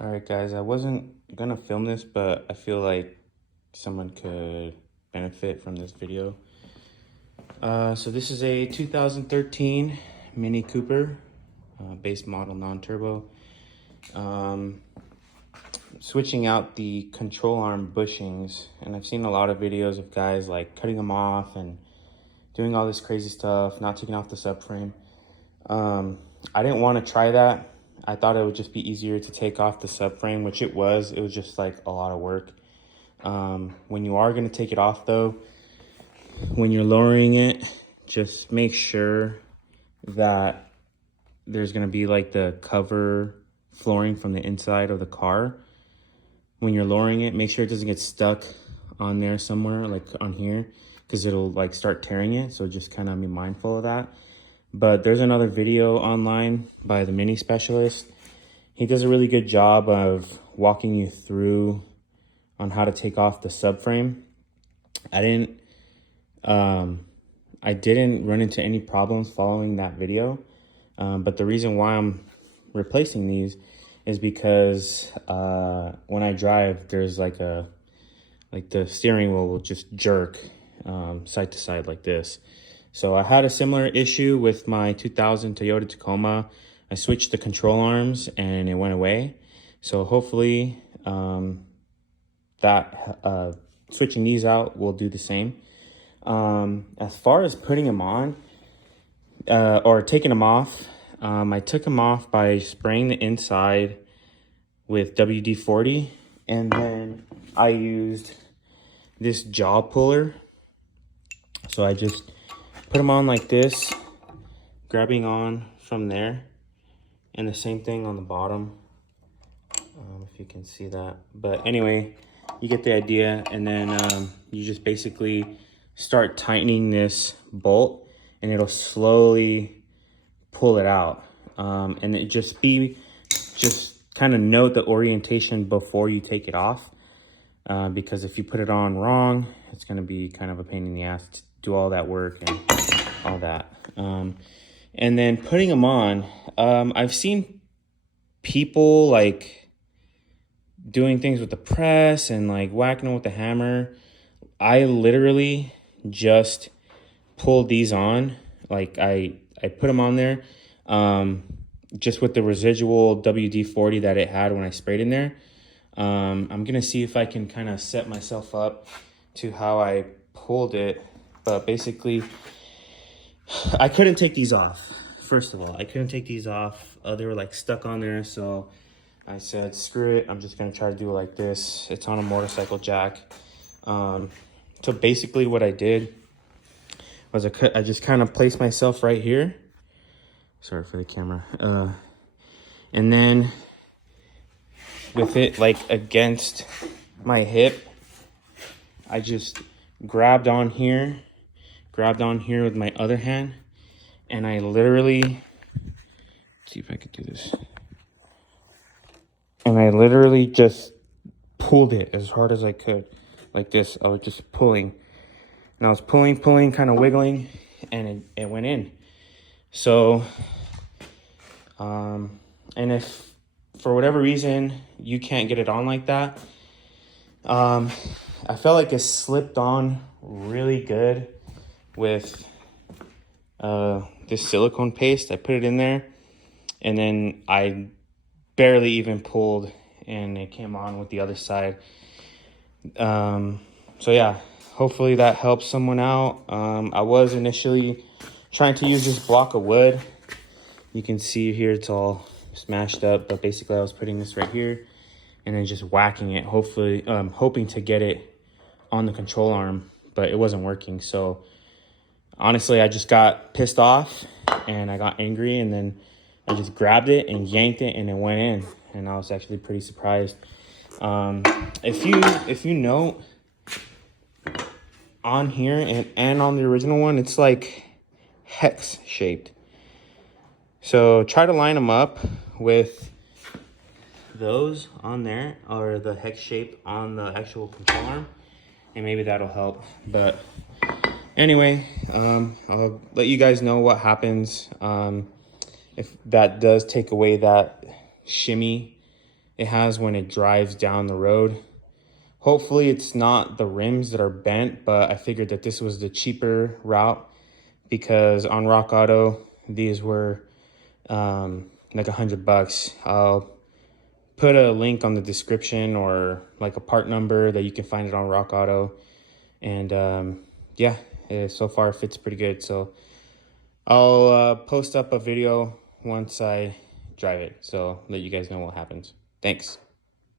All right, guys, I wasn't gonna film this, but I feel like someone could benefit from this video. So this is a 2013 Mini Cooper, base model non-turbo. Switching out the control arm bushings, and I've seen a lot of videos of guys like cutting them off and doing all this crazy stuff, not taking off the subframe. I didn't want to try that. I thought it would just be easier to take off the subframe, which it was. It was just like a lot of work. When you are going to take it off though, when you're lowering it, just make sure that there's going to be like the cover flooring from the inside of the car. When you're lowering it, make sure it doesn't get stuck on there somewhere, like on here, because it'll like start tearing it. So just kind of be mindful of that. But there's another video online by the Mini Specialist. He does a really good job of walking you through on how to take off the subframe. I didn't run into any problems following that video. But the reason why I'm replacing these is because when I drive, there's the steering wheel will just jerk side to side like this. So I had a similar issue with my 2000 Toyota Tacoma. I switched the control arms and it went away. So hopefully switching these out will do the same. As far as putting them on or taking them off, I took them off by spraying the inside with WD-40, and then I used this jaw puller. So I just put them on like this, grabbing on from there, and the same thing on the bottom, if you can see that. But anyway, you get the idea. And then you just basically start tightening this bolt and it'll slowly pull it out. And it just kind of note the orientation before you take it off, because if you put it on wrong, it's going to be kind of a pain in the ass to do all that work and all that. And then putting them on, I've seen people like doing things with the press and like whacking them with the hammer. I literally just pulled these on. Like I put them on there just with the residual WD-40 that it had when I sprayed in there. I'm gonna see if I can kind of set myself up to how I pulled it. But basically, I couldn't take these off. First of all, I couldn't take these off. They were like stuck on there. So I said, screw it. I'm just going to try to do it like this. It's on a motorcycle jack. So basically what I did was I just kind of placed myself right here. Sorry for the camera. And then with it like against my hip, I just grabbed on here with my other hand, and I literally, let's see if I could do this. And I literally just pulled it as hard as I could, like this. I was just pulling, and I was pulling, kind of wiggling, and it went in. So, and if for whatever reason you can't get it on like that, I felt like it slipped on really good with this silicone paste. I put it in there, and then I barely even pulled, and it came on with the other side. So yeah, hopefully that helps someone out. I was initially trying to use this block of wood. You can see here it's all smashed up, but basically I was putting this right here and then just whacking it, hopefully hoping to get it on the control arm, but it wasn't working. So honestly, I just got pissed off and I got angry, and then I just grabbed it and yanked it, and it went in. And I was actually pretty surprised. If you note on here and on the original one, it's like hex shaped. So try to line them up with those on there, or the hex shape on the actual control arm, and maybe that'll help. But anyway, I'll let you guys know what happens if that does take away that shimmy it has when it drives down the road. Hopefully it's not the rims that are bent, but I figured that this was the cheaper route because on Rockauto, these were like $100. I'll put a link on the description or like a part number that you can find it on Rockauto. And yeah, so far it fits pretty good. So I'll post up a video once I drive it, so let you guys know what happens. Thanks.